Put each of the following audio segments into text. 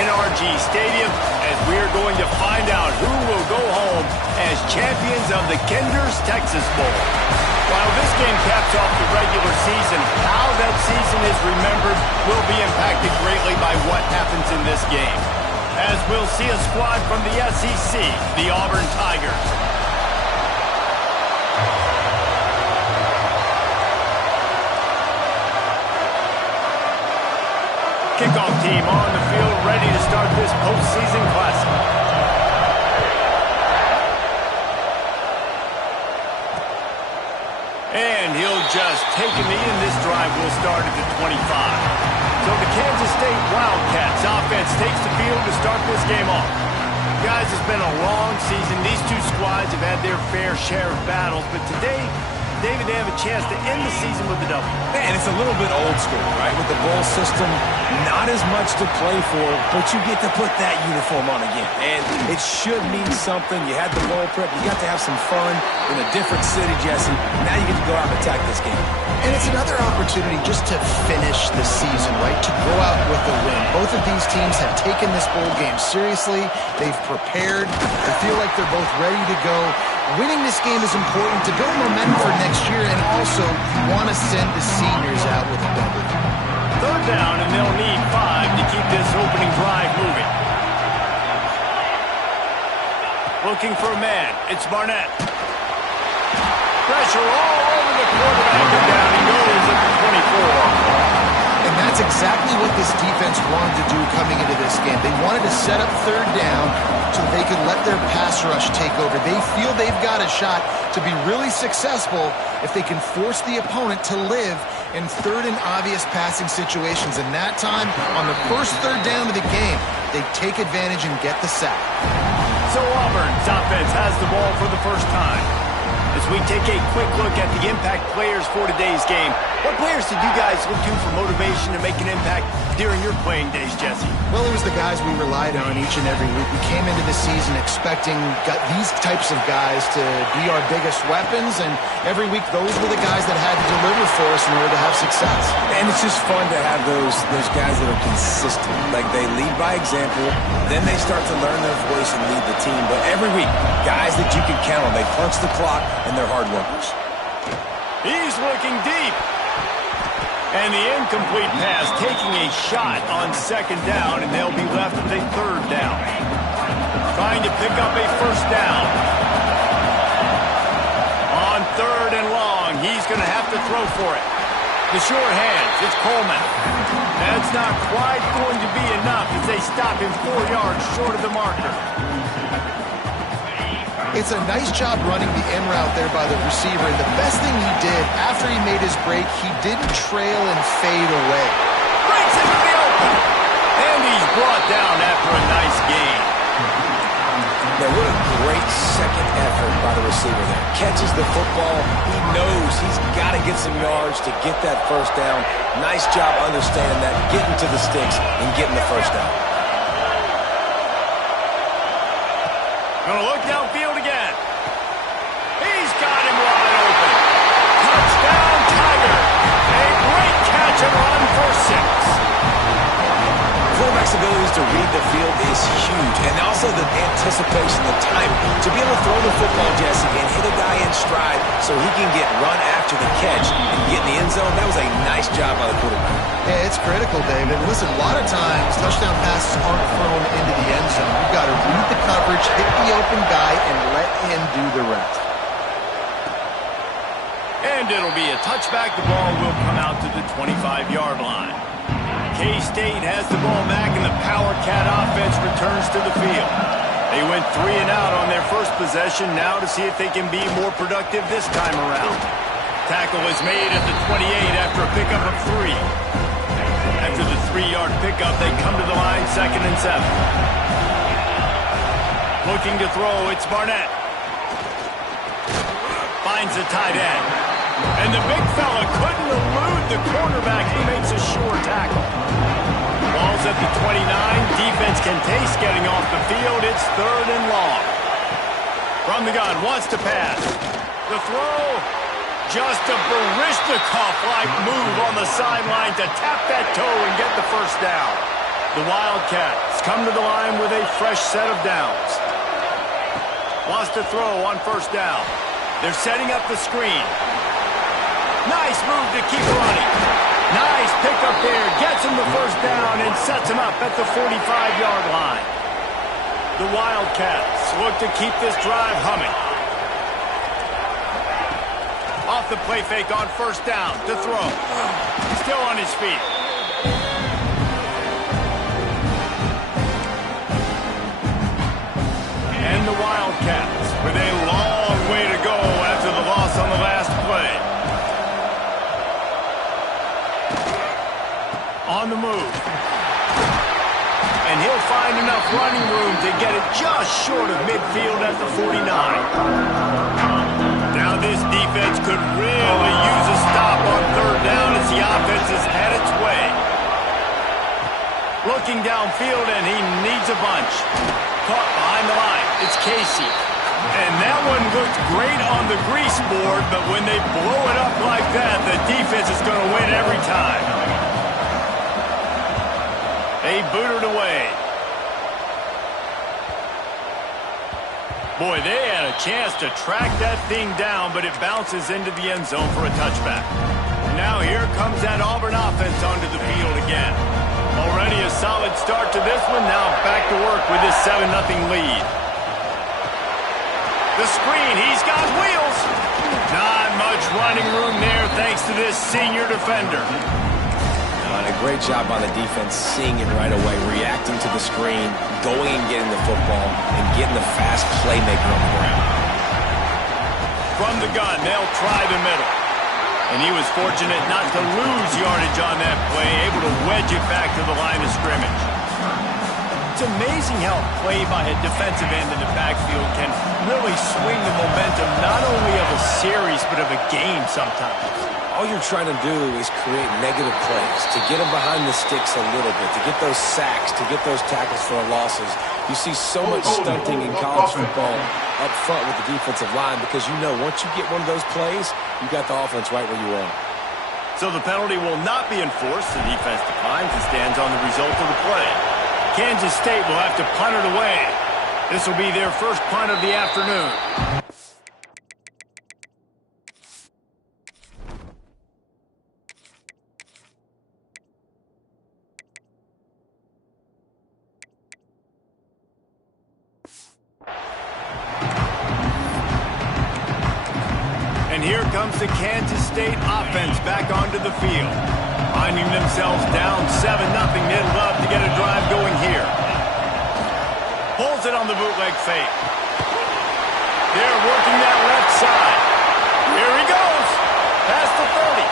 NRG Stadium as we're going to find out who will go home as champions of the Kinder's Texas Bowl. While this game caps off the regular season, how that season is remembered will be impacted greatly by what happens in this game. As we'll see a squad from the SEC, the Auburn Tigers. Kickoff team on the field, ready to start this postseason classic. And he'll just take a knee, and this drive will start at the 25. So the Kansas State Wildcats offense takes the field to start this game off. Guys, it's been a long season. These two squads have had their fair share of battles, but today, David, they have a chance to end the season with a W. And it's a little bit old school, right? With the bowl system, not as much to play for, but you get to put that uniform on again. And it should mean something. You had the bowl prep. You got to have some fun in a different city, Jesse. Now you get to go out and attack this game. And it's another opportunity just to finish the season, right? To go out with a win. Both of these teams have taken this bowl game seriously. They've prepared. They feel like they're both ready to go. Winning this game is important to build momentum for next year, and also you want to send the seniors out with a W. Third down, and they'll need 5 to keep this opening drive moving. Looking for a man. It's Barnett. Pressure all over the quarterback, and down he goes at the 24. And that's exactly what this defense wanted to do coming into this game. They wanted to set up third down so they could let their pass rush take over. They feel they've got a shot to be really successful if they can force the opponent to live in third and obvious passing situations. And that time, on the first third down of the game, they take advantage and get the sack. So Auburn's offense has the ball for the first time. As we take a quick look at the impact players for today's game, what players did you guys look to for motivation to make an impact during your playing days, Jesse? Well, it was the guys we relied on each and every week. We came into the season expecting these types of guys to be our biggest weapons, and every week those were the guys that had to deliver for us in order to have success. And it's just fun to have those guys that are consistent. Like, they lead by example, then they start to learn their voice and lead the team. But every week, guys that you can count on, they punch the clock, and they're hard workers. He's looking deep. And the incomplete pass taking a shot on second down, and they'll be left with a third down. Trying to pick up a first down. On third and long, he's going to have to throw for it. The sure hands, it's Coleman. That's not quite going to be enough as they stop him 4 yards short of the marker. It's a nice job running the in route there by the receiver. And the best thing he did after he made his break, he didn't trail and fade away. Breaks into the open. And he's brought down after a nice gain. Now, what a great second effort by the receiver there. Catches the football. He knows he's got to get some yards to get that first down. Nice job understanding that, getting to the sticks and getting the first down. Gonna look downfield again. He's got him wide open. Touchdown, Tiger. A great catch and run for 6. Quarterback's abilities to read the field is huge, and also the anticipation, the time to be able to throw the football, Jesse, and hit a guy in stride so he can get run after the catch and get in the end zone. That was a nice job by the quarterback. Yeah, it's critical, David. Listen, a lot of times touchdown passes aren't thrown into the end zone. You've got to read the coverage, hit the open guy, and let him do the rest. And it'll be a touchback. The ball will come out to the 25-yard line. K-State has the ball back, and the Power Cat offense returns to the field. They went 3 and out on their first possession, now to see if they can be more productive this time around. Tackle is made at the 28 after a pickup of 3. After the 3-yard pickup, they come to the line, 2nd and 7. Looking to throw, it's Barnett. Finds the tight end. And the big fella couldn't elude the cornerback. He makes a sure tackle. Ball's at the 29. Defense can taste getting off the field. It's 3rd and long. From the gun, wants to pass. The throw. Just a Baryshnikov-like move on the sideline to tap that toe and get the first down. The Wildcats Defense come to the line with a fresh set of downs. Wants to throw on first down. They're setting up the screen. Nice move to keep running. Nice pickup there. Gets him the first down and sets him up at the 45-yard line. The Wildcats look to keep this drive humming. Off the play fake on first down to throw. Still on his feet. And the Wildcats with a long way to go after the loss on the last play. On the move. And he'll find enough running room to get it just short of midfield at the 49. Now this defense could really use a stop on third down as the offense has had its way. Looking downfield, and he needs a bunch. Caught behind the line. It's Casey. And that one looked great on the grease board, but when they blow it up like that, the defense is going to win every time. They booted away. Boy, they had a chance to track that thing down, but it bounces into the end zone for a touchback. And now here comes that Auburn offense onto the field again. Already a solid start to this one. Now back to work with this 7-0 lead. The screen, he's got wheels. Not much running room there thanks to this senior defender. And a great job on the defense, seeing it right away, reacting to the screen, going and getting the football, and getting the fast playmaker on the ground. From the gun, they'll try the middle. And he was fortunate not to lose yardage on that play, able to wedge it back to the line of scrimmage. It's amazing how a play by a defensive end in the backfield can really swing the momentum not only of a series, but of a game sometimes. All you're trying to do is create negative plays, to get them behind the sticks a little bit, to get those sacks, to get those tackles for losses. You see so much stunting in college football up front with the defensive line because you know once you get one of those plays, you got the offense right where you want it. So the penalty will not be enforced. The defense declines and stands on the result of the play. Kansas State will have to punt it away. This will be their first punt of the afternoon. And here comes the Kansas State offense back onto the field. Finding themselves down 7-0, they'd love to get a drive going here. Pulls it on the bootleg fake. They're working that left side. Here he goes. Past the 30.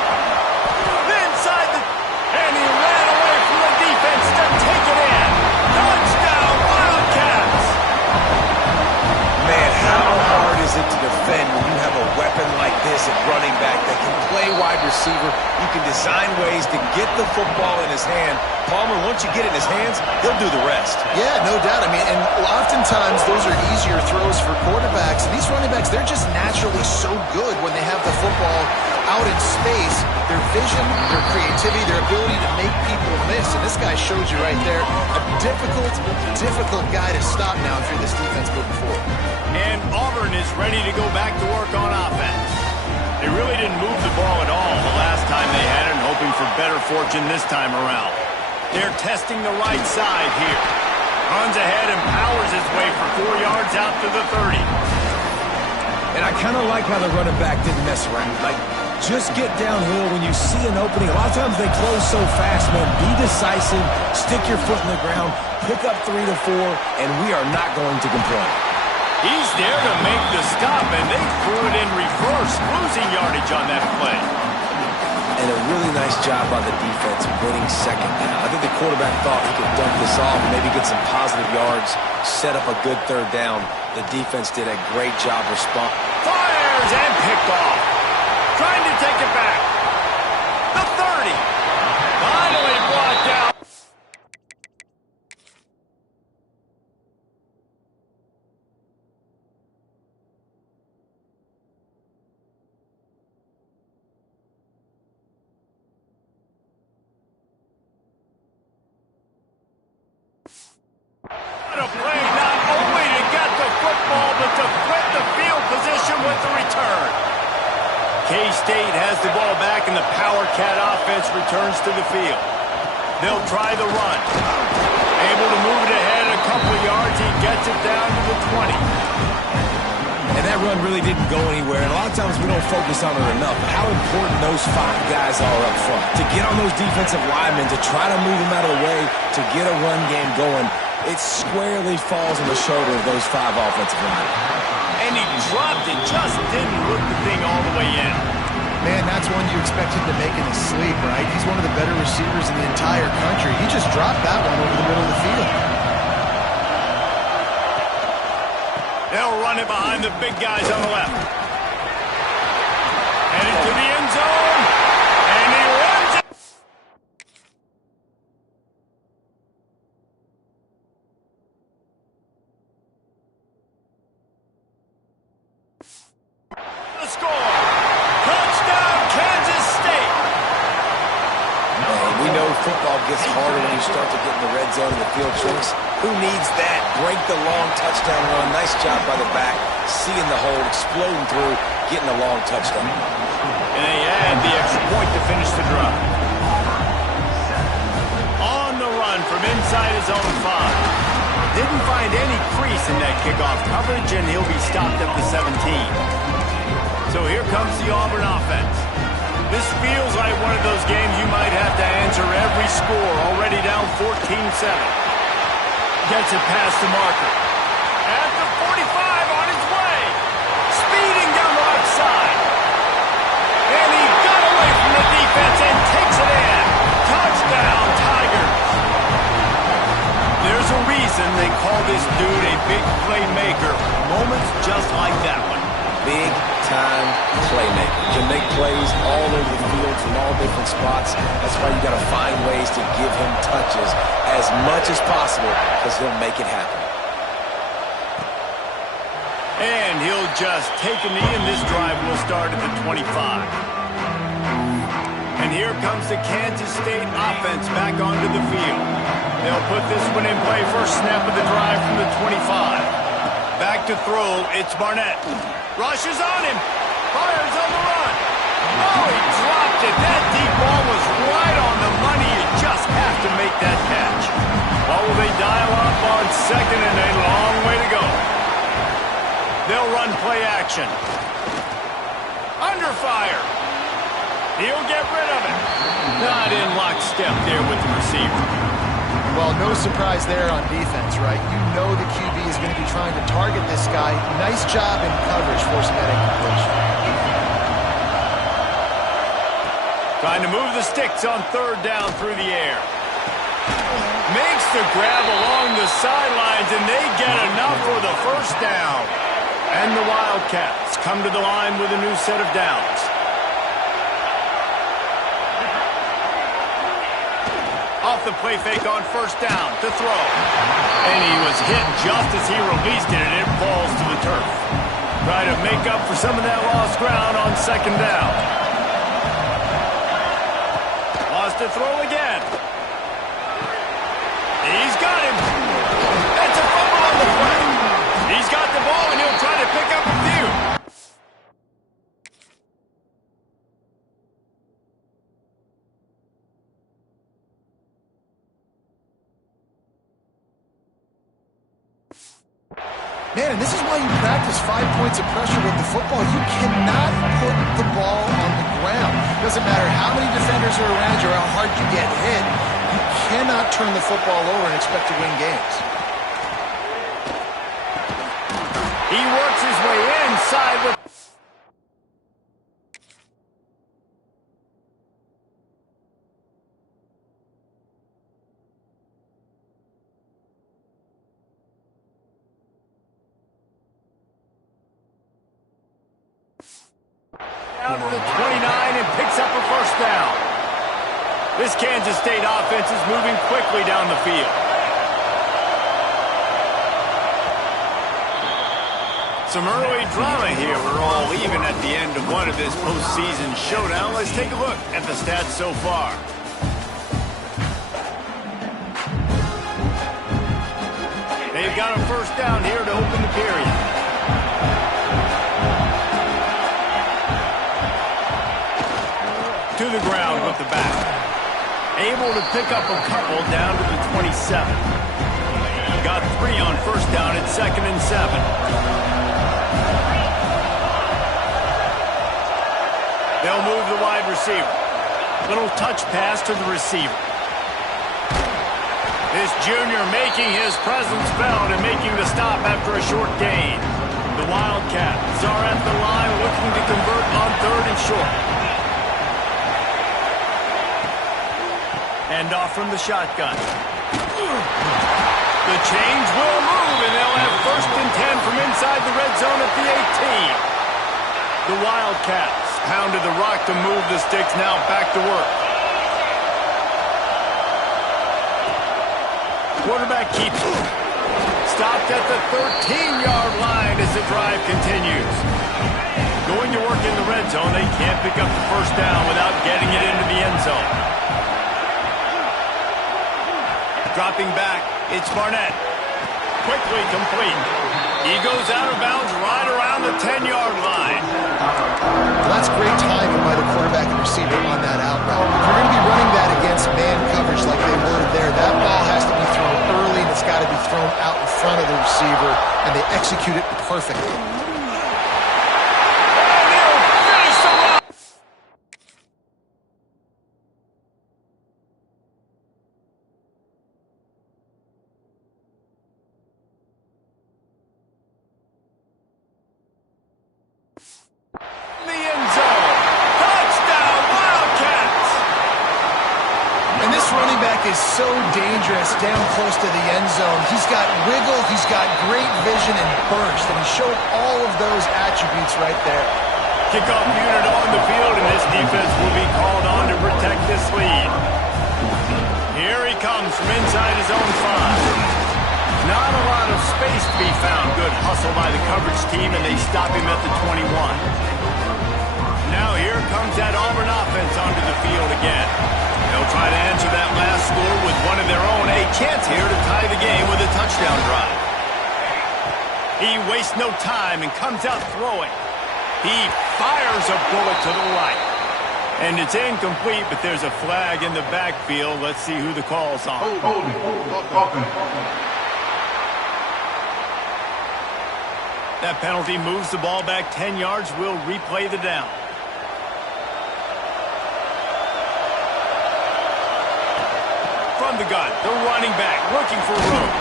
Inside the... And he ran away from the defense to take it in. Touchdown, Wildcats! Man, how hard is it to defend when you have a weapon like this at running back that can play wide receiver? You can design ways to get the football in his hand. Palmer, once you get it in his hands, he'll do the rest. Yeah, no doubt. I mean, and oftentimes those are easier throws for quarterbacks. And these running backs, they're just naturally so good when they have the football out in space. Their vision, their creativity, their ability to make people miss. And this guy showed you right there, a difficult guy to stop now if you're this defense moving forward. And Auburn is ready to go back to work on offense. They really didn't move the ball at all the last time they had it, and hoping for better fortune this time around. They're testing the right side here. Runs ahead and powers his way for 4 yards out to the 30. And I kind of like how the running back didn't mess around. Like, just get downhill when you see an opening. A lot of times they close so fast, man. Be decisive, stick your foot in the ground, pick up 3 to 4, and we are not going to complain. He's there to make the stop, and they threw it in reverse, losing yardage on that play. And a really nice job on the defense winning second down. I think the quarterback thought he could dump this off, maybe get some positive yards, set up a good third down. The defense did a great job responding. Fires and picked off. Trying to take it back. The 30. Finally brought down. What a play, not only to get the football, but to flip the field position with the return. K-State has the ball back, and the Power Cat offense returns to the field. They'll try the run. Able to move it ahead a couple of yards. He gets it down to the 20. And that run really didn't go anywhere. And a lot of times we don't focus on it enough. How important those 5 guys are up front. To get on those defensive linemen, to try to move them out of the way, to get a run game going, it squarely falls on the shoulder of those 5 offensive linemen. And he dropped it. Just didn't look the thing all the way in. Man, that's one you expect him to make in his sleep, right? He's one of the better receivers in the entire country. He just dropped that one over the middle of the field. They'll run it behind the big guys on the left. Headed to the end zone. And he runs it. The score. Touchdown, Kansas State. We know football gets harder when you start to get in the red zone and the field shrinks. Who needs that? Break the long touchdown run. Nice job by the back. Seeing the hole, exploding through, getting a long touchdown. And they add the extra point to finish the drive. On the run from inside his own 5. Didn't find any crease in that kickoff coverage, and he'll be stopped at the 17. So here comes the Auburn offense. This feels like one of those games you might have to answer every score, already down 14-7. Gets it past the marker. At the 45, on his way. Speeding down the left side. And he got away from the defense and takes it in. Touchdown, Tigers. There's a reason they call this dude a big playmaker. Moments just like that one. Big-time playmaker. Can make plays all over the field from all different spots. That's why you got to find ways to give him touches as much as possible, because he'll make it happen. And he'll just take a knee, and this drive will start at the 25. And here comes the Kansas State offense back onto the field. They'll put this one in play, first snap of the drive from the 25. Back to throw, it's Barnett. Rushes on him. Fires on the run. Oh, he dropped it. That deep ball was right on the money. You just have to make that catch. Well, will they dial up on second, and a long way to go. They'll run play action. Under fire. He'll get rid of it. Not in lockstep there with the receiver. Well, no surprise there on defense, right? You know the QB is going to be trying to target this guy. Nice job in coverage forcing that incompletion. Trying to move the sticks on third down through the air. Makes the grab along the sidelines, and they get enough for the first down. And the Wildcats come to the line with a new set of downs. Off the play fake on first down to throw. And he was hit just as he released it, and it falls to the turf. Try to make up for some of that lost ground on second down. Lost to throw again. He's got him. That's a fumble on the play. He's got the ball, and he'll try to pick up a few. Man, and this is why you practice 5 points of pressure with the football. You cannot put the ball on the ground. Doesn't matter how many defenders are around you or how hard you get hit. You cannot turn the football over and expect to win games. He works his way inside with... Down to the 29 and picks up a first down. This Kansas State offense is moving quickly down the field. Some early drama here. We're all even at the end of one of this postseason showdown. Let's take a look at the stats so far. got a first down here to open the period. To the ground with the back. Able to pick up a couple down to the 27. Got 3 on first down at 2nd and 7. They'll move the wide receiver. Little touch pass to the receiver. This junior making his presence felt and making the stop after a short gain. The Wildcats are at the line looking to convert on 3rd and short. Hand off from the shotgun. The change will move, and they'll have 1st and 10 from inside the red zone at the 18. The Wildcats pounded the rock to move the sticks, now back to work. Quarterback keeps it. Stopped at the 13-yard line as the drive continues. Going to work in the red zone, they can't pick up the first down without getting it into the end zone. Dropping back, it's Barnett. Quickly complete. He goes out of bounds right around the 10-yard line. Well, that's great timing by the quarterback and receiver on that out route. If you're going to be running that against man coverage like they were there, that ball has to be thrown early and it's got to be thrown out in front of the receiver, and they execute it perfectly. Is so dangerous down close to the end zone. He's got wiggle, he's got great vision and burst, and he showed all of those attributes right there. Kickoff unit on the field, and this defense will be called on to protect this lead. Here he comes from inside his own 5. Not a lot of space to be found. Good hustle by the coverage team, and they stop him at the 21. Now here comes that Auburn offense onto the field again. They'll try to answer that last score with one of their own. A chance here to tie the game with a touchdown drive. He wastes no time and comes out throwing. He fires a bullet to the right. And it's incomplete, but there's a flag in the backfield. Let's see who the call's on. That penalty moves the ball back 10 yards. We'll replay the down. From the gun, the running back looking for room.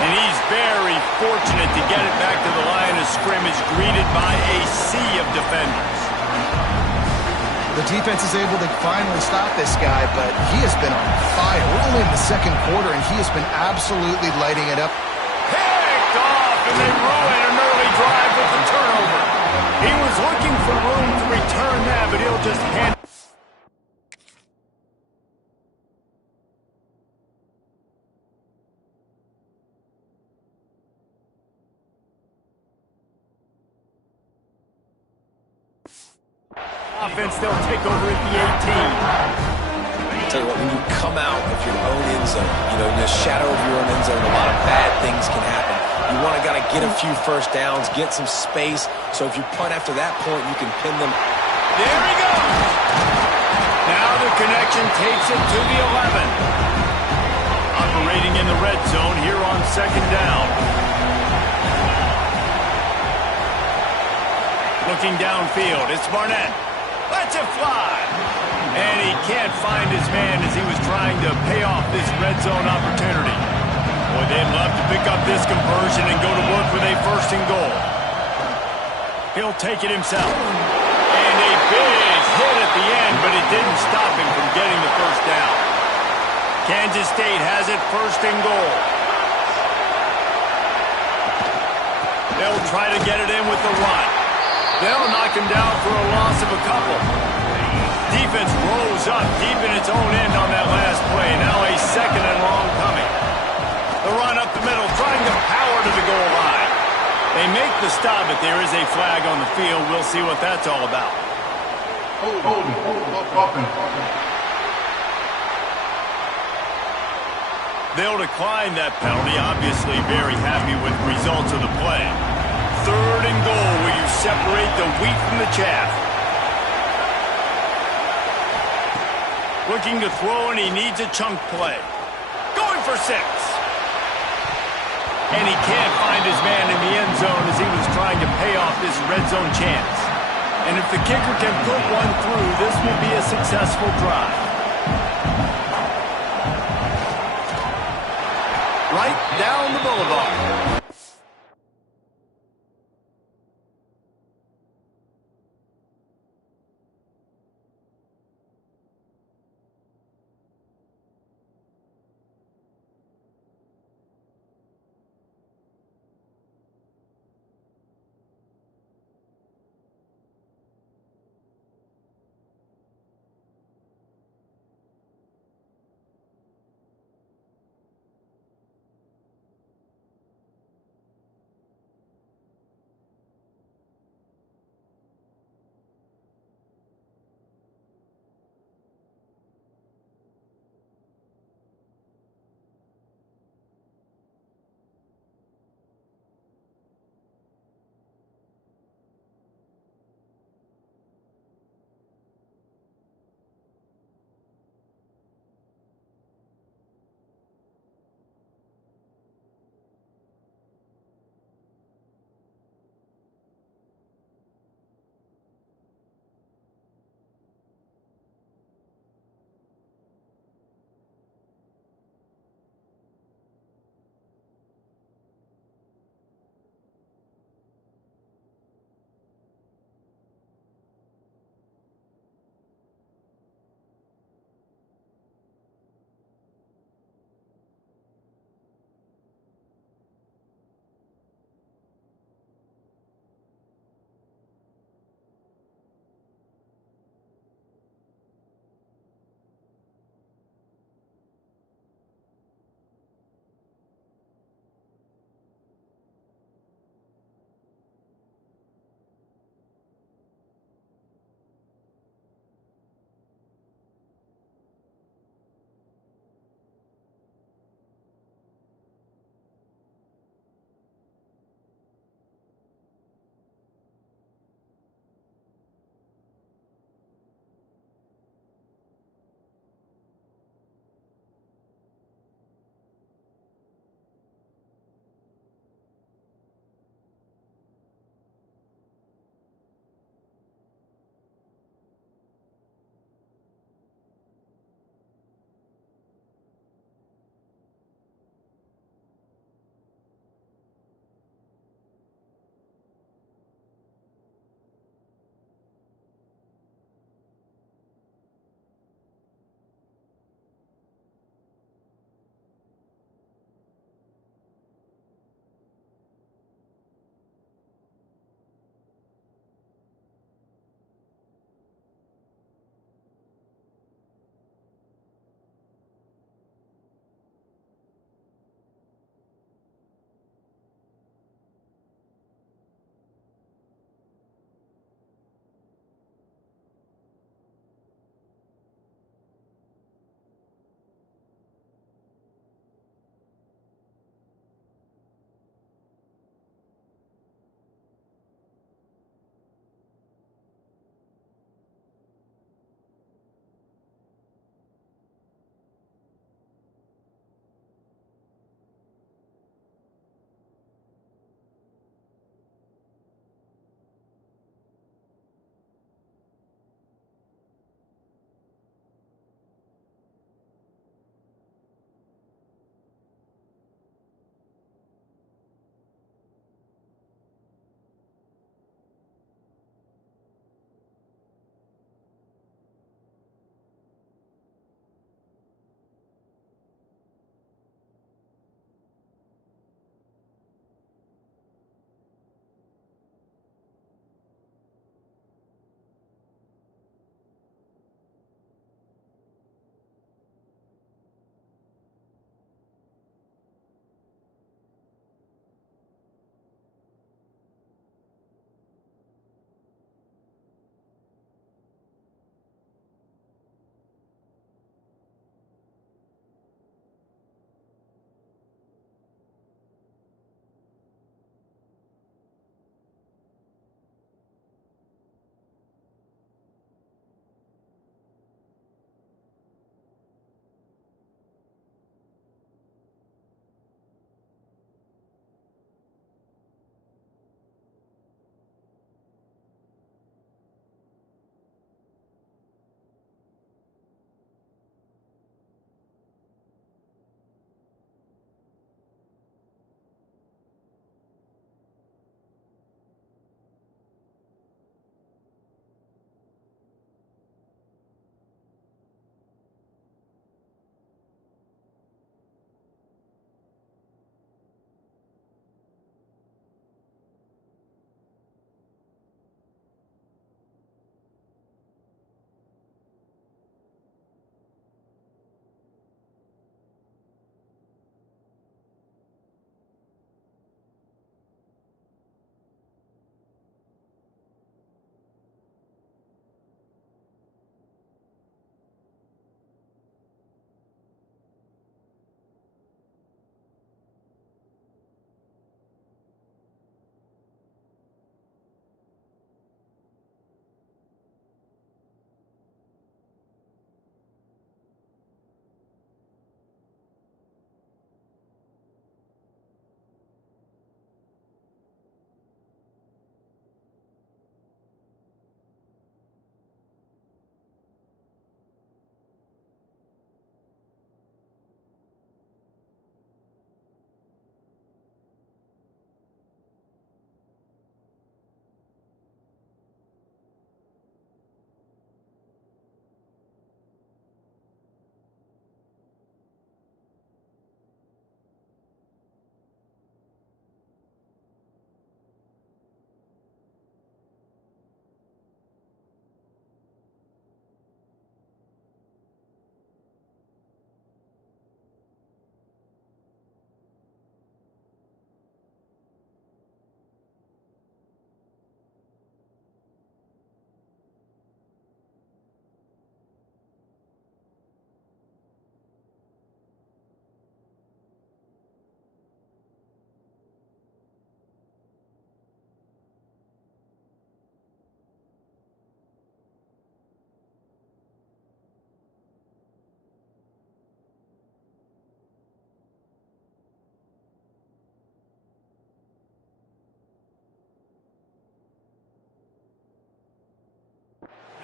And he's very fortunate to get it back to the line of scrimmage, greeted by a sea of defenders. The defense is able to finally stop this guy, but he has been on fire. We're only in the 2nd quarter, and he has been absolutely lighting it up. Picked off, and they ruin an early drive with the turnover. He was looking for room to return that, but he'll just hand it. Offense, they'll take over at the 18. I'll tell you what, when you come out of your own end zone, you know, in the shadow of your own end zone, a lot of bad things can happen. You want to get a few first downs, get some space, so if you punt after that point, you can pin them. There he goes! Now the connection takes it to the 11. Operating in the red zone here on 2nd down. Looking downfield, it's Barnett. Lets it fly. And he can't find his man as he was trying to pay off this red zone opportunity. Boy, they'd love to pick up this conversion and go to work with a 1st and goal. He'll take it himself. And a big hit at the end, but it didn't stop him from getting the first down. Kansas State has it 1st and goal. They'll try to get it in with the run. They'll knock him down for a loss of a couple. Defense rolls up deep in its own end on that last play. Now a 2nd and long coming. The run up the middle, trying to power to the goal line. They make the stop, but there is a flag on the field. We'll see what that's all about. They'll decline that penalty, obviously very happy with the results of the play. 3rd and goal, where you separate the wheat from the chaff. Looking to throw, and he needs a chunk play. Going for 6. And he can't find his man in the end zone as he was trying to pay off this red zone chance. And if the kicker can put one through, this will be a successful drive. Right down the boulevard.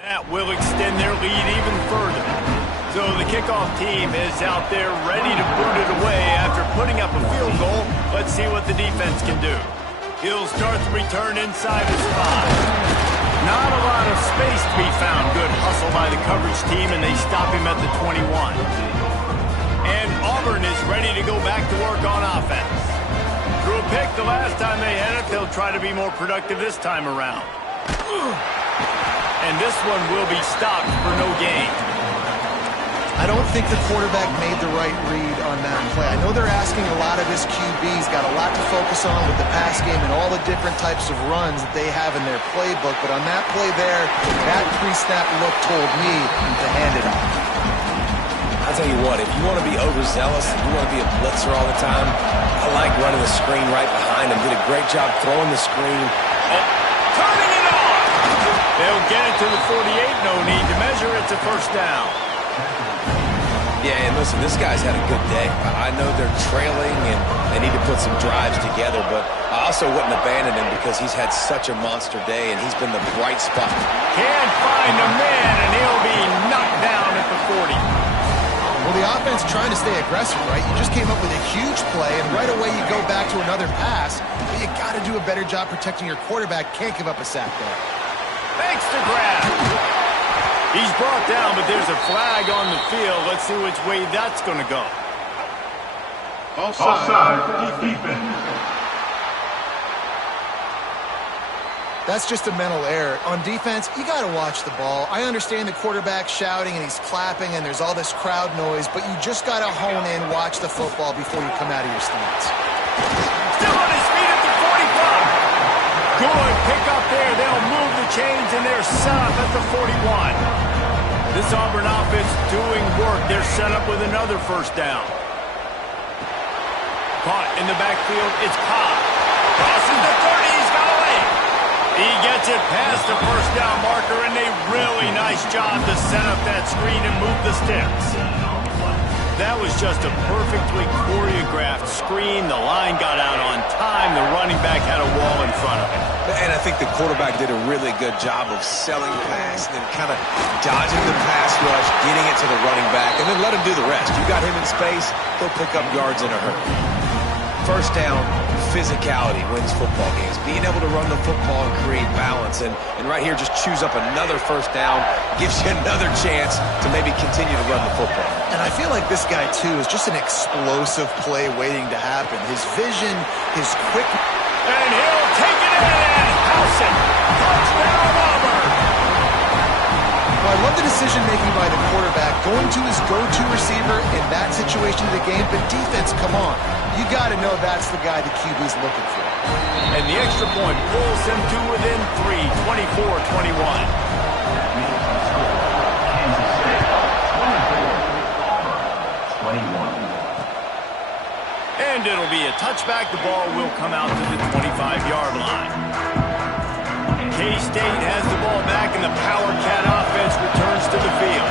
That will extend their lead even further. So the kickoff team is out there ready to boot it away after putting up a field goal. Let's see what the defense can do. He'll start the return inside his 5. Not a lot of space to be found. Good hustle by the coverage team, and they stop him at the 21. And Auburn is ready to go back to work on offense. Threw a pick the last time they had it. They'll try to be more productive this time around. And this one will be stopped for no gain. I don't think the quarterback made the right read on that play. I know they're asking a lot of his QBs, got a lot to focus on with the pass game and all the different types of runs that they have in their playbook. But on that play there, that pre-snap look told me to hand it off. I'll tell you what, if you want to be overzealous, if you want to be a blitzer all the time, I like running the screen right behind him. Did a great job throwing the screen. Turning it on! They'll get it to the 48. No need to measure. It's a first down. Yeah, and listen, this guy's had a good day. I know they're trailing and they need to put some drives together, but I also wouldn't abandon him because he's had such a monster day and he's been the bright spot. Can't find a man, and he'll be knocked down at the 40. Well, the offense trying to stay aggressive, right? You just came up with a huge play, and right away you go back to another pass, but you got to do a better job protecting your quarterback. Can't give up a sack there. Thanks to grab. He's brought down, but there's a flag on the field. Let's see which way that's going to go. Offside, defense. That's just a mental error. On defense, you got to watch the ball. I understand the quarterback shouting and he's clapping and there's all this crowd noise, but you just got to hone in, watch the football before you come out of your stance. Still on his feet at the 45. Good pick up there. They'll move the chains, and they're set up at the 41. This Auburn offense doing work. They're set up with another first down. Caught in the backfield. It's Cobb. Crosses the 30. He's got away. He gets it past the first down marker, and a really nice job to set up that screen and move the sticks. That was just a perfectly choreographed screen. The line got out on time. The running back had a wall in front of him. And I think the quarterback did a really good job of selling pass and then kind of dodging the pass rush, getting it to the running back, and then let him do the rest. You got him in space, he'll pick up yards in a hurry. First down, physicality wins football games. Being able to run the football and create balance. And right here, just choose up another first down, gives you another chance to maybe continue to run the football. And I feel like this guy, too, is just an explosive play waiting to happen. His vision, his quick... And he'll take it in and house it. Touchdown, Auburn. Well, I love the decision-making by the quarterback, going to his go-to receiver in that situation of the game. But defense, come on. You got to know that's the guy the QB's looking for. And the extra point pulls them to within 3, 24-21. And it'll be a touchback. The ball will come out to the 25-yard line. K-State has the ball back, and the Power Cat offense returns to the field.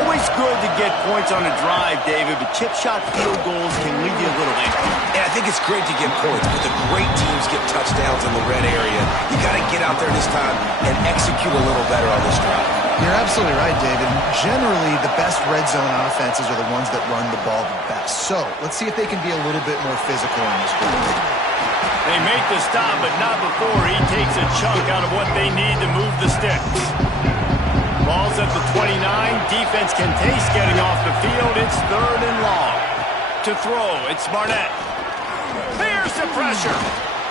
Always good to get points on a drive, David, but chip shot field goals can leave you a little empty. Yeah, I think it's great to get points, but the great teams get touchdowns in the red area. You got to get out there this time and execute a little better on this drive. You're absolutely right, David. Generally, the best red zone offenses are the ones that run the ball the best. So, let's see if they can be a little bit more physical in this drive. They make the stop, but not before he takes a chunk out of what they need to move the sticks. Ball's at the 29. Defense can taste getting off the field. It's 3rd and long. To throw, it's Barnett. There's the pressure.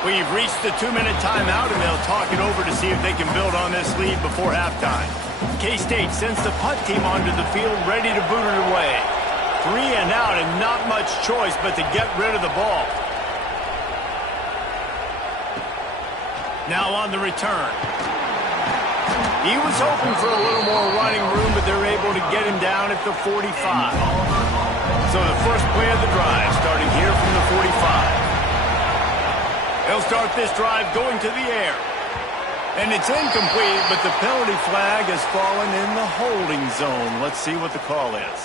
We've reached the 2-minute timeout, and they'll talk it over to see if they can build on this lead before halftime. K-State sends the punt team onto the field, ready to boot it away. 3 and out, and not much choice but to get rid of the ball. Now on the return. He was hoping for a little more running room, but they're able to get him down at the 45. So the first play of the drive, starting here from the 45. They'll start this drive going to the air. And it's incomplete, but the penalty flag has fallen in the holding zone. Let's see what the call is.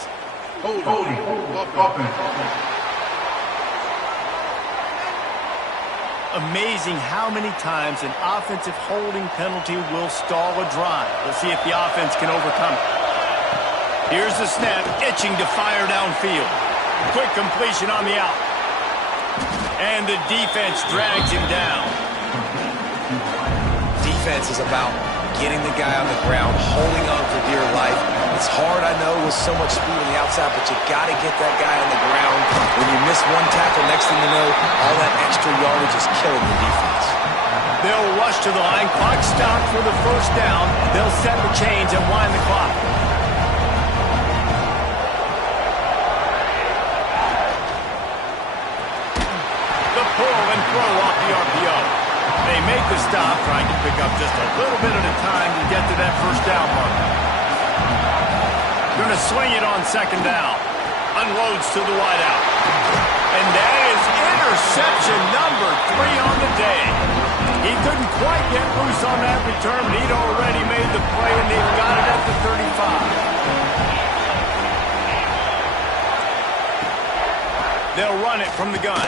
amazing how many times an offensive holding penalty will stall a drive. We'll see if the offense can overcome it. Here's the snap, itching to fire downfield. Quick completion on the out. And the defense drags him down. Defense is about getting the guy on the ground, holding on for dear life. It's hard, I know, with so much speed on the outside, but you got to get that guy on the ground. When you miss one tackle, next thing you know, all that extra yardage is killing the defense. They'll rush to the line. Clock stopped for the first down. They'll set the chains and wind the clock. The pull and throw off the RPO. They make the stop, trying to pick up just a little bit at a time to get to that first down mark. Going to swing it on second down. Unloads to the wideout. And that is interception number 3 on the day. He couldn't quite get loose on that return, but he'd already made the play, and they've got it at the 35. They'll run it from the gun.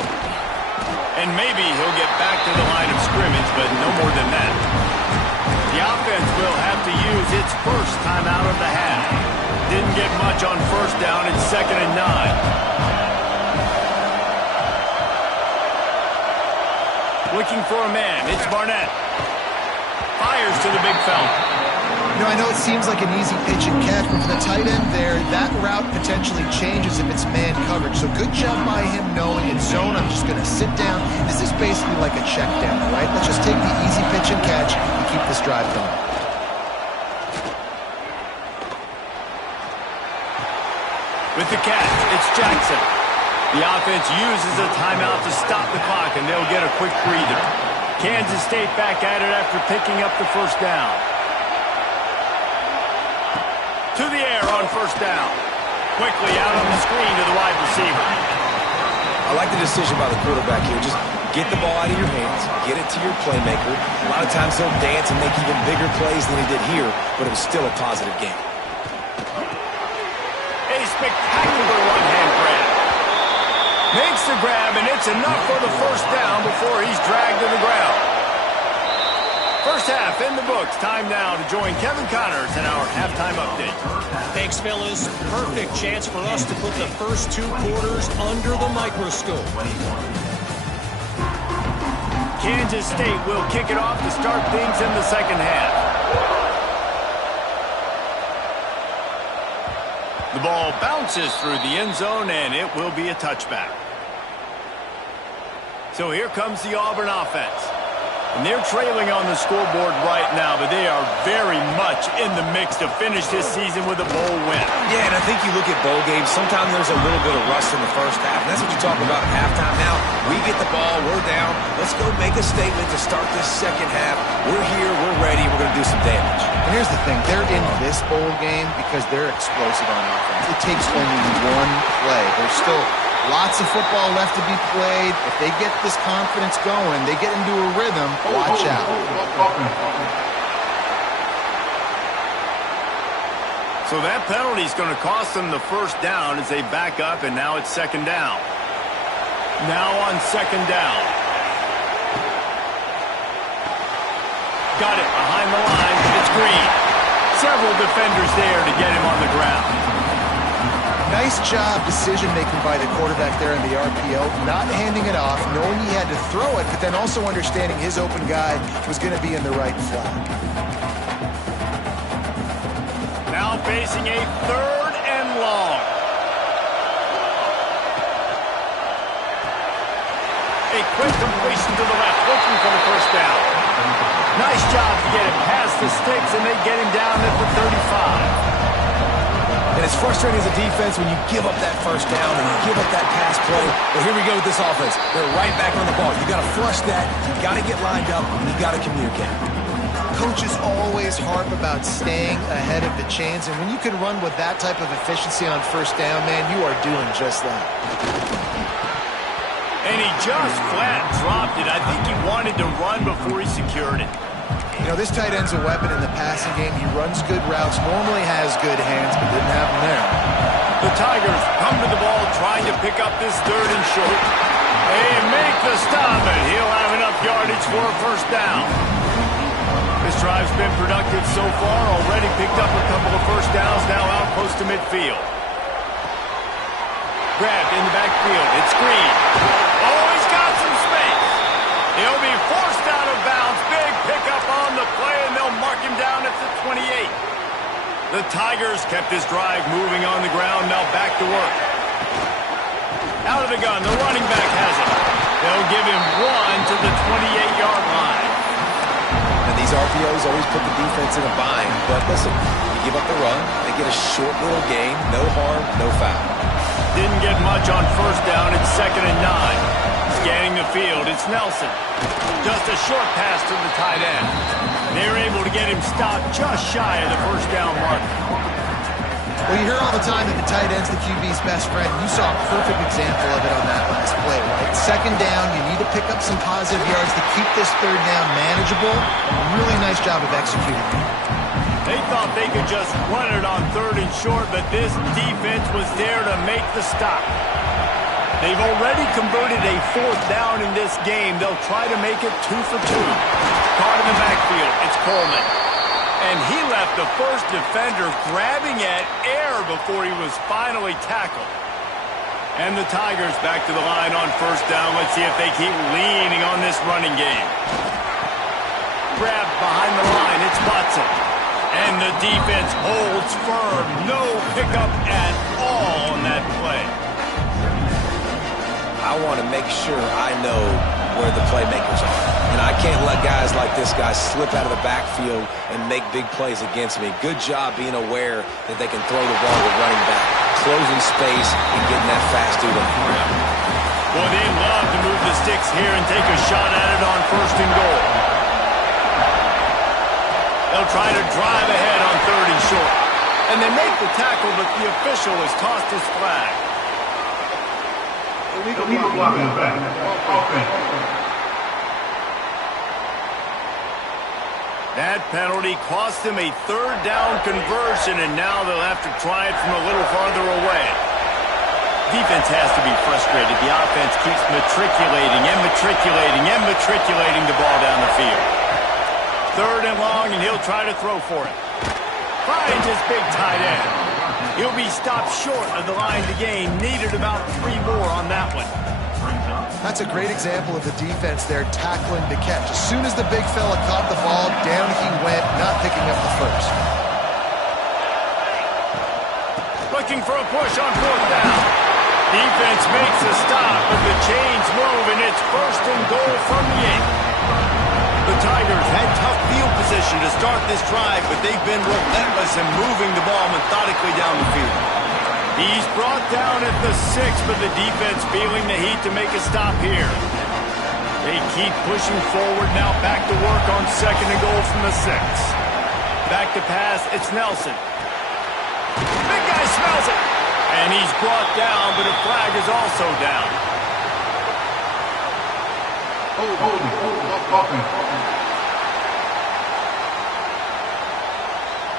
And maybe he'll get back to the line of scrimmage, but no more than that. The offense will have to use its first timeout of the half. Didn't get much on first down. It's 2nd and 9. Looking for a man. It's Barnett. Fires to the big fella. You know, I know it seems like an easy pitch and catch, but for the tight end there, that route potentially changes if it's man coverage. So good job by him knowing it's zone. I'm just going to sit down. This is basically like a check down, right? Let's just take the easy pitch and catch and keep this drive going. With the catch, it's Jackson. The offense uses a timeout to stop the clock, and they'll get a quick breather. Kansas State back at it after picking up the first down. To the air on first down. Quickly out on the screen to the wide receiver. I like the decision by the quarterback here. Just get the ball out of your hands, get it to your playmaker. A lot of times he'll dance and make even bigger plays than he did here, but it was still a positive game. A spectacular one-hand grab. Makes the grab, and it's enough for the first down before he's dragged to the ground. First half in the books. Time now to join Kevin Connors in our halftime update. Thanks, fellas. Perfect chance for us to put the first 2 quarters under the microscope. Kansas State will kick it off to start things in the second half. The ball bounces through the end zone, and it will be a touchback. So here comes the Auburn offense. And they're trailing on the scoreboard right now, but they are very much in the mix to finish this season with a bowl win. Yeah, and I think you look at bowl games, sometimes there's a little bit of rust in the first half. And that's what you talk about at halftime now. We get the ball, we're down. Let's go make a statement to start this second half. We're here, we're ready, we're going to do some damage. And here's the thing, they're in this bowl game because they're explosive on offense. It takes only one play. There's still lots of football left to be played. If they get this confidence going, they get into a rhythm, watch out. So that penalty is going to cost them the first down as they back up, and now it's second down. Now on second down. Got it behind the line. It's Green. Several defenders there to get him on the ground. Nice job decision-making by the quarterback there in the RPO, not handing it off, knowing he had to throw it, but then also understanding his open guy was going to be in the right flat. Now facing a 3rd and long. A quick completion to the left, looking for the first down. Nice job to get it past the sticks, and they get him down at the 35. And it's frustrating as a defense when you give up that first down and you give up that pass play. But here we go with this offense. They're right back on the ball. You got to flush that. You got to get lined up. And you got to communicate. Coaches always harp about staying ahead of the chains, and when you can run with that type of efficiency on first down, man, you are doing just that. And he just flat dropped it. I think he wanted to run before he secured it. You know, this tight end's a weapon in the passing game. He runs good routes, normally has good hands, but didn't have them there. The Tigers come to the ball trying to pick up this 3rd and short. They make the stop, and he'll have enough yardage for a first down. This drive's been productive so far. Already picked up a couple of first downs, now out close to midfield. Grabbed in the backfield. It's Green. Oh, he's got some space. He'll be forced out of bounds. Big pickup on the play, and they'll mark him down at the 28. The Tigers kept this drive moving on the ground. Now back to work. Out of the gun. The running back has it. They'll give him one to the 28-yard line. And these RPOs always put the defense in a bind. But listen, you give up the run, they get a short little gain. No harm, no foul. Didn't get much on first down. It's 2nd and 9. Scanning the field, it's Nelson. Just a short pass to the tight end. They're able to get him stopped just shy of the first down mark. Well, you hear all the time that the tight end's the QB's best friend. You saw a perfect example of it on that last play, right? 2nd down, you need to pick up some positive yards to keep this 3rd down manageable. Really nice job of executing. They thought they could just run it on 3rd and short, but this defense was there to make the stop. They've already converted a 4th down in this game. They'll try to make it 2 for 2. Caught in the backfield. It's Coleman. And he left the first defender grabbing at air before he was finally tackled. And the Tigers back to the line on first down. Let's see if they keep leaning on this running game. Grabbed behind the line. It's Watson. And the defense holds firm. No pickup at all on that play. I want to make sure I know where the playmakers are. And I can't let guys like this guy slip out of the backfield and make big plays against me. Good job being aware that they can throw the ball to running back, closing space and getting that fast dude on the ground. Boy, they love to move the sticks here and take a shot at it on 1st and goal. They'll try to drive ahead on 3rd and short. And they make the tackle, but the official has tossed his flag. Illegal block in the back. Offense. That penalty cost them a 3rd down conversion, and now they'll have to try it from a little farther away. Defense has to be frustrated. The offense keeps matriculating the ball down the field. 3rd and long, and he'll try to throw for it. Finds his big tight end. He'll be stopped short of the line to gain. Needed about 3 more on that one. That's a great example of the defense there tackling the catch. As soon as the big fella caught the ball, down he went, not picking up the first. Looking for a push on 4th down. Defense makes a stop, but the chains move, and it's 1st and goal from the 8. The Tigers had tough field position to start this drive, but they've been relentless in moving the ball methodically down the field. He's brought down at the 6, but the defense feeling the heat to make a stop here. They keep pushing forward now, back to work on 2nd and goal from the 6. Back to pass, it's Nelson. Big guy smells it. And he's brought down, but a flag is also down.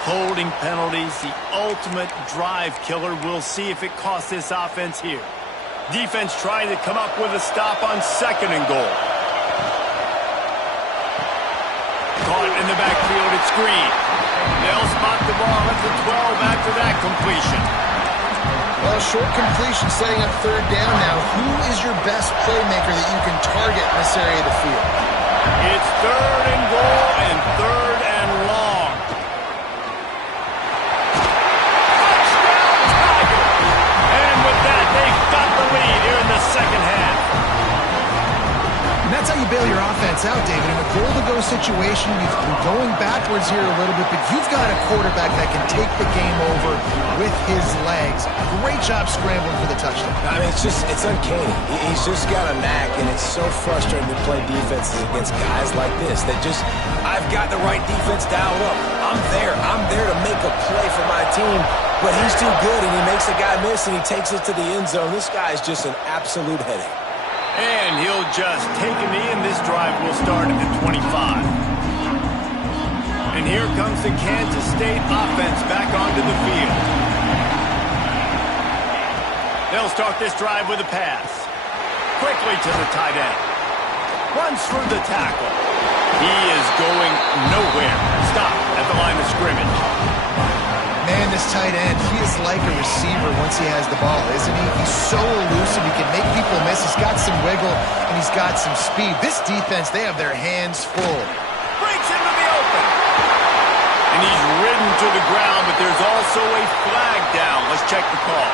Holding penalties, the ultimate drive killer. We'll see if it costs this offense here. Defense trying to come up with a stop on 2nd and goal. Caught in the backfield, it's Green. They'll spot the ball at the 12 after that completion. Well, short completion setting up 3rd down now. Who is your best playmaker that you can target in this area of the field? It's 3rd and goal and 3rd and long. Touchdown, Tigers! And with that, they've got the lead here in the 2nd half. And that's how you bail your offense out, David. In a goal-to-go situation, you've been going backwards here a little bit, but you've got a quarterback that can take the game over with his legs. Great job scrambling for the touchdown. I mean, it's uncanny. He's just got a knack, and it's so frustrating to play defenses against guys like this that just, I've got the right defense dialed up. I'm there to make a play for my team, but he's too good, and he makes the guy miss, and he takes it to the end zone. This guy is just an absolute headache. And he'll just take a knee, and this drive will start at the 25. And here comes the Kansas State offense back onto the field. They'll start this drive with a pass. quickly to the tight end. Runs through the tackle. He is going nowhere. Stop at the line of scrimmage. Man, this tight end, he is like a receiver once he has the ball, isn't he? He's so elusive. He can make people miss. He's got some wiggle, and he's got some speed. This defense, they have their hands full. Breaks into the open. And he's ridden to the ground, but there's also a flag down. Let's check the call.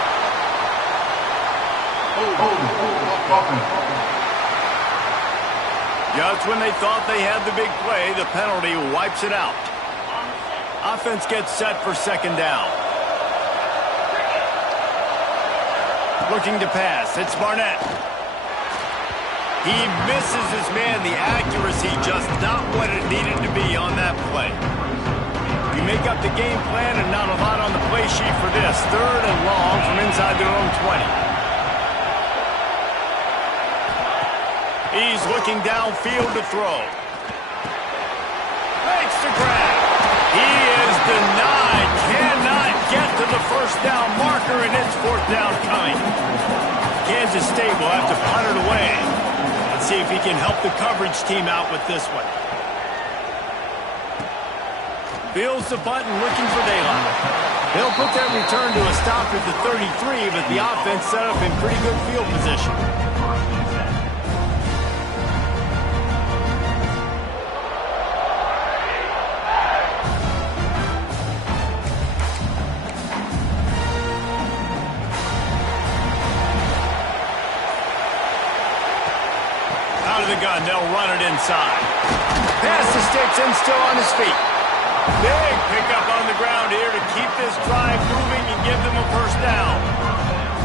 Just when they thought they had the big play, the penalty wipes it out. Offense gets set for second down. Looking to pass. It's Barnett. He misses his man. The accuracy just not what it needed to be on that play. You make up the game plan and not a lot on the play sheet for this. Third and long from inside their own 20. He's looking downfield to throw. Makes the grab. He is denied. Cannot get to the first down marker, and it's fourth down coming. Kansas State will have to punt it away. Let's see if he can help the coverage team out with this one. Feels the button, looking for daylight. They'll put that return to a stop at the 33, but the offense set up in pretty good field position. Out of the gun, they'll run it inside. Pass to Sticks and still on his feet. Big pickup on the ground here to keep this drive moving and give them a first down.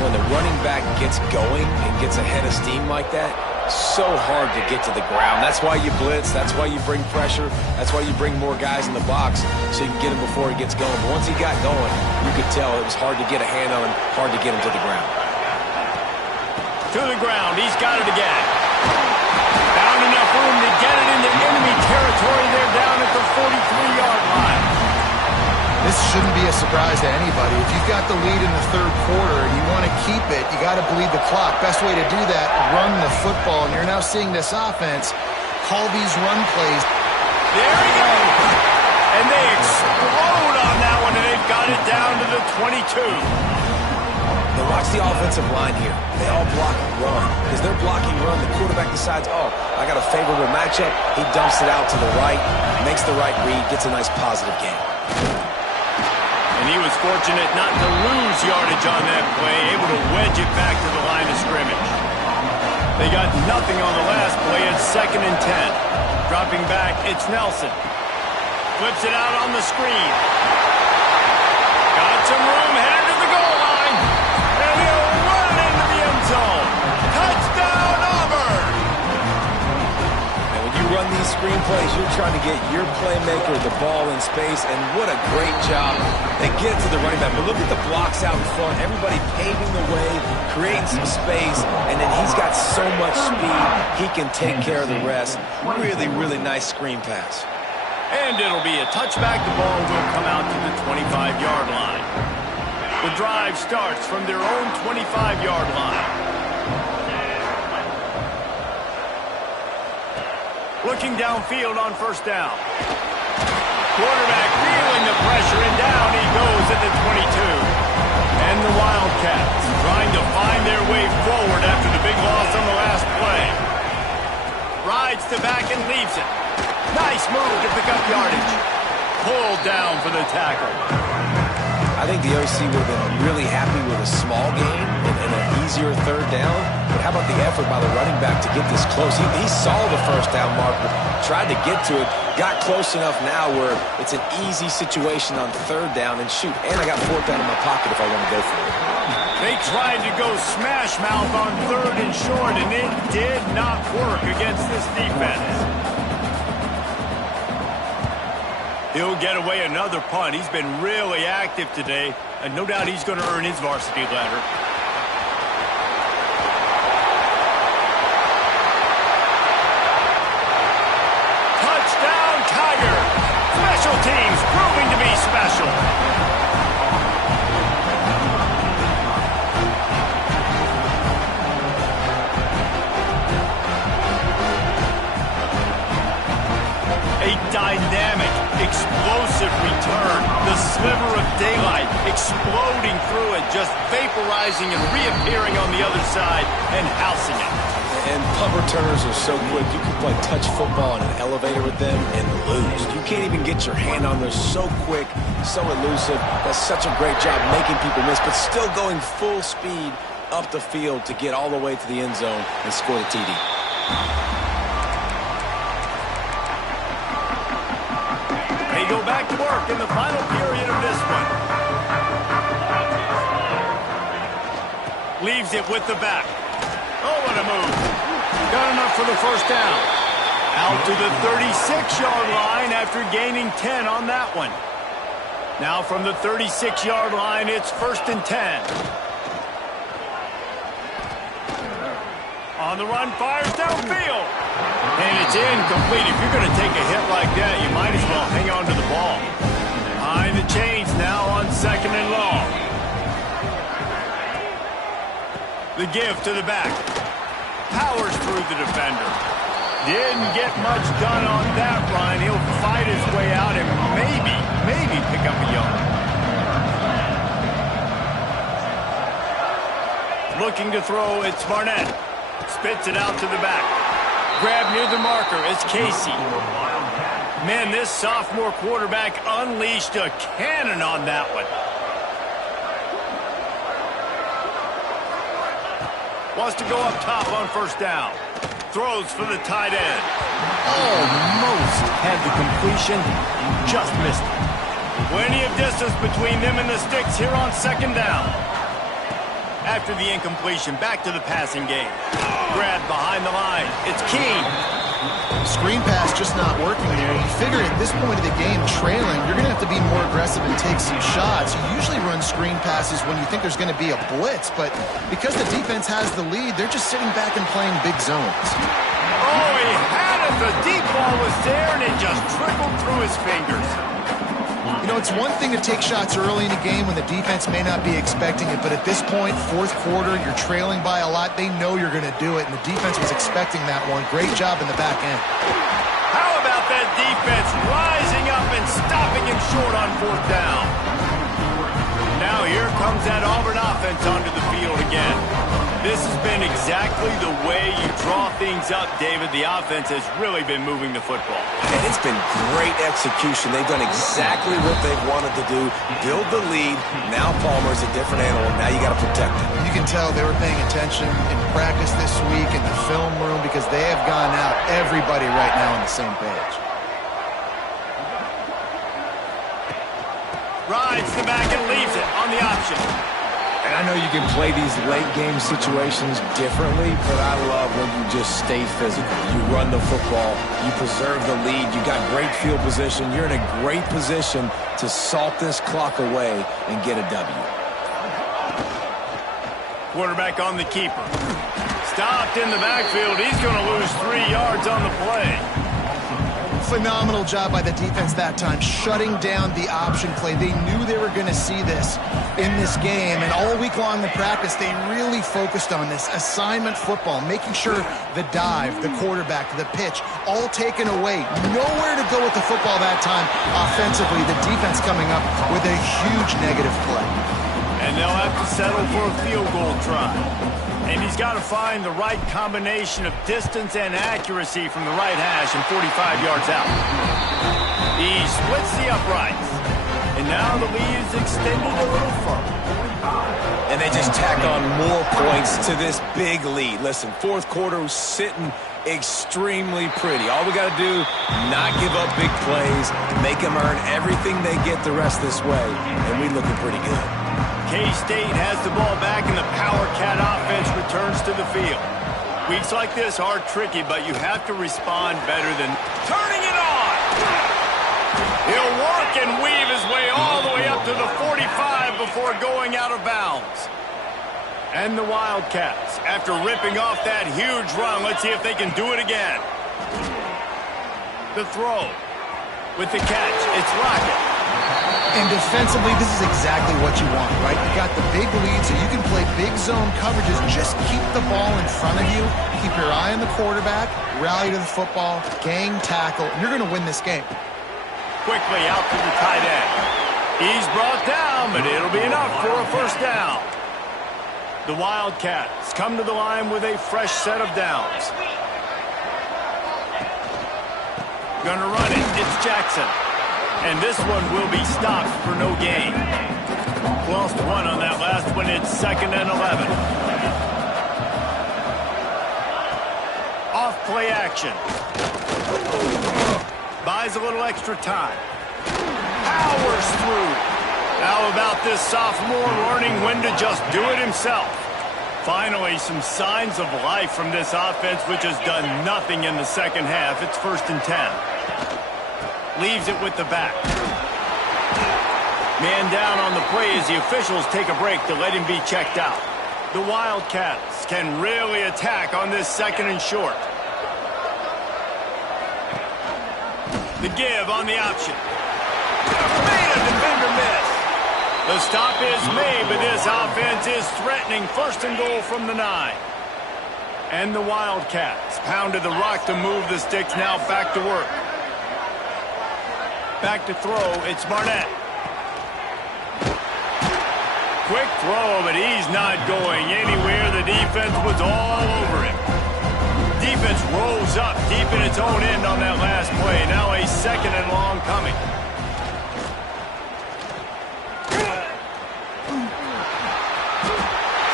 When the running back gets going and gets ahead of steam like that, so hard to get to the ground. That's why you blitz. That's why you bring pressure. That's why you bring more guys in the box so you can get him before he gets going. But once he got going, you could tell it was hard to get a hand on him, hard to get him to the ground. To the ground. He's got it again. Found enough room to get it into enemy territory. They're down at the 43-yard line. This shouldn't be a surprise to anybody. If you've got the lead in the third quarter and you want to keep it, you got to bleed the clock. Best way to do that, run the football. And you're now seeing this offense call these run plays. There he goes. And they explode on that one, and they've got it down to the 22. Now watch the offensive line here. They all block and run. Because they're blocking run, the quarterback decides, oh, I got a favorable matchup. He dumps it out to the right, makes the right read, gets a nice positive gain. And he was fortunate not to lose yardage on that play, able to wedge it back to the line of scrimmage. They got nothing on the last play. It's 2nd and 10. Dropping back, it's Nelson. Flips it out on the screen. Got some room, headed to the goal line. And he'll run into the end zone. Touchdown, Auburn! And when you run these screen plays, you're trying to get your playmaker the ball in space, and what a great job. They get it to the running back, but look at the blocks out in front. Everybody paving the way, creating some space, and then he's got so much speed, he can take care of the rest. Really, really nice screen pass. And it'll be a touchback. The ball will come out to the 25-yard line. The drive starts from their own 25-yard line. Looking downfield on first down. Quarterback feeling the pressure, and down he goes at the 22. And the Wildcats trying to find their way forward after the big loss on the last play. Rides to back and leaves it. Nice move to pick up yardage. Pulled down for the tackle. I think the OC would have been really happy with a small gain and an easier third down. But how about the effort by the running back to get this close? He saw the first down marker, tried to get to it, got close enough now where it's an easy situation on third down. And shoot, and I got fourth down in my pocket if I want to go for it. They tried to go smash mouth on third and short, and it did not work against this defense. He'll get away another punt. He's been really active today, and no doubt he's going to earn his varsity letter. Touchdown, Tigers! Special teams proving to be special. exploding through it, just vaporizing and reappearing on the other side and housing it. And punt returners are so quick. You can play touch football in an elevator with them and lose. You can't even get your hand on them. They're so quick, so elusive. That's such a great job making people miss, but still going full speed up the field to get all the way to the end zone and score the TD. They go back to work in the final period of this one. Leaves it with the back. Oh, what a move. Got enough for the first down. Out to the 36-yard line after gaining 10 on that one. Now from the 36-yard line, it's 1st and 10. On the run, fires downfield. And it's incomplete. If you're going to take a hit like that, you might as well hang on to the ball. Behind the chains now on 2nd and long. The give to the back. Powers through the defender. Didn't get much done on that run. He'll fight his way out and maybe pick up a yard. Looking to throw, it's Barnett. Spits it out to the back. Grab near the marker, it's Casey. Man, this sophomore quarterback unleashed a cannon on that one. Wants to go up top on 1st down. Throws for the tight end. Almost had the completion. Just missed it. Plenty of distance between them and the sticks here on 2nd down. After the incompletion, back to the passing game. Grab behind the line. It's Keene. Screen pass just not working there. You figure at this point of the game, trailing, you're going to have to be more aggressive and take some shots. You usually run screen passes when you think there's going to be a blitz, but because the defense has the lead, they're just sitting back and playing big zones. Oh, he had it. The deep ball was there, and it just trickled through his fingers. You know, it's one thing to take shots early in the game when the defense may not be expecting it, but at this point, 4th quarter, you're trailing by a lot. They know you're going to do it, and the defense was expecting that one. Great job in the back end. How about that defense rising up and stopping him short on 4th down? Now here comes that Auburn offense onto the field again. This has been exactly the way you draw things up, David. The offense has really been moving the football. And it's been great execution. They've done exactly what they've wanted to do. Build the lead. Now Palmer's a different animal. Now you got to protect him. You can tell they were paying attention in practice this week in the film room because they have gone out, everybody right now on the same page. Rides the back and leaves it on the option. And I know you can play these late game situations differently, but I love when you just stay physical. You run the football, you preserve the lead, you got great field position, you're in a great position to salt this clock away and get a W. Quarterback on the keeper. Stopped in the backfield. He's going to lose 3 yards on the play. Phenomenal job by the defense that time, shutting down the option play. They knew they were going to see this in this game, and all week long in practice, they really focused on this assignment football, making sure the dive, the quarterback, the pitch, all taken away. Nowhere to go with the football that time offensively. The defense coming up with a huge negative play. And they'll have to settle for a field goal try. And he's got to find the right combination of distance and accuracy from the right hash and 45 yards out. He splits the uprights. And now the lead is extended a little further. And they just tack on more points to this big lead. Listen, 4th quarter was sitting extremely pretty. All we got to do, not give up big plays, make them earn everything they get the rest this way, and we looking pretty good. K-State has the ball back, and the Power Cat offense returns to the field. Weeks like this are tricky, but you have to respond better than turning it on. He'll work and weave his way all the way up to the 45 before going out of bounds. And the Wildcats, after ripping off that huge run, let's see if they can do it again. The throw with the catch, it's Rocket. And defensively, this is exactly what you want, right? You got the big lead, so you can play big zone coverages. Just keep the ball in front of you. Keep your eye on the quarterback. Rally to the football. Gang tackle. You're going to win this game. Quickly out to the tight end. He's brought down, but it'll be enough for a first down. The Wildcats come to the line with a fresh set of downs. Gonna run it. It's Jackson. And this one will be stopped for no gain. Lost one on that last one. It's 2nd and 11. Off play action. Buys a little extra time. Powers through. How about this sophomore learning when to just do it himself? Finally, some signs of life from this offense, which has done nothing in the second half. It's 1st and 10. Leaves it with the back. Man down on the play as the officials take a break to let him be checked out. The Wildcats can really attack on this 2nd and short. The give on the option. Made a defender miss. The stop is made, but this offense is threatening 1st and goal from the 9. And the Wildcats pounded the rock to move the sticks, now back to work. Back to throw, it's Barnett. Quick throw, but he's not going anywhere. The defense was all over him. Defense rolls up deep in its own end on that last play. Now a 2nd and long coming.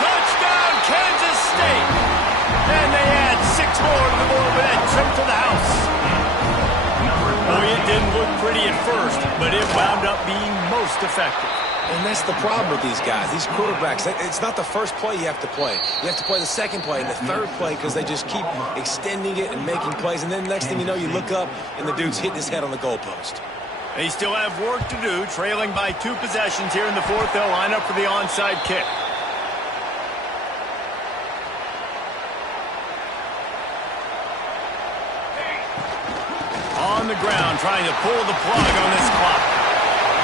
Touchdown, Kansas State. And they add 6 more to the board with that trip to the house. Boy, it didn't look pretty at first, but it wound up being most effective. And that's the problem with these guys, these quarterbacks. It's not the first play you have to play. You have to play the 2nd play and the 3rd play because they just keep extending it and making plays. And then the next thing you know, you look up and the dude's hitting his head on the goalpost. They still have work to do, trailing by 2 possessions here in the 4th. They'll line up for the onside kick. On the ground, trying to pull the plug on this clock.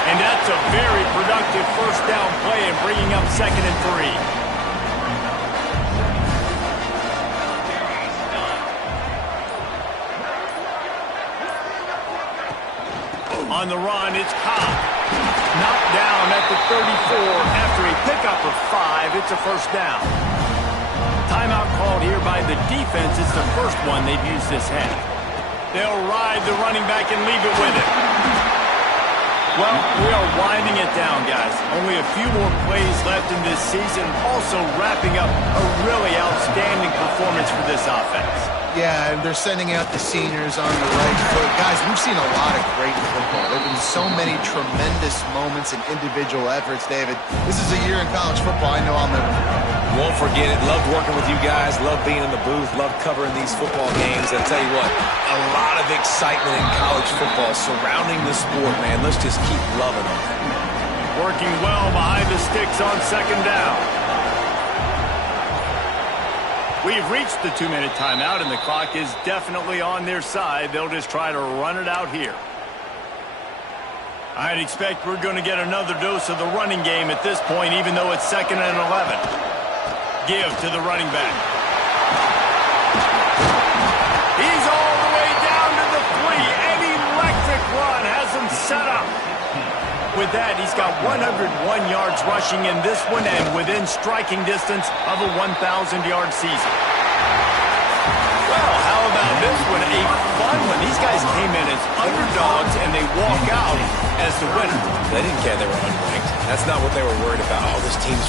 And that's a very productive first down play and bringing up 2nd and 3. On the run, it's Cobb. Knocked down at the 34 after a pickup of 5. It's a first down. Timeout called here by the defense. It's the first one they've used this half. They'll ride the running back and leave it with it. Well, we are winding it down, guys. Only a few more plays left in this season. Also wrapping up a really outstanding performance for this offense. Yeah, and they're sending out the seniors on the right foot. Guys, we've seen a lot of great football. There have been so many tremendous moments and individual efforts, David. This is a year in college football I know I'll never forget. Won't forget it. Loved working with you guys. Loved being in the booth. Loved covering these football games. I tell you what, a lot of excitement in college football surrounding the sport, man. Let's just keep loving on it. Working well behind the sticks on 2nd down. We've reached the 2-minute timeout, and the clock is definitely on their side. They'll just try to run it out here. I'd expect we're going to get another dose of the running game at this point, even though it's 2nd and 11. Give to the running back. He's all the way down to the 3. An electric run has him set up. With that, he's got 101 yards rushing in this one and within striking distance of a 1,000-yard season. Well, how about this one? A fun one. These guys came in as underdogs, and they walk out as the winner. They didn't care they were unranked. That's not what they were worried about. Oh, this team's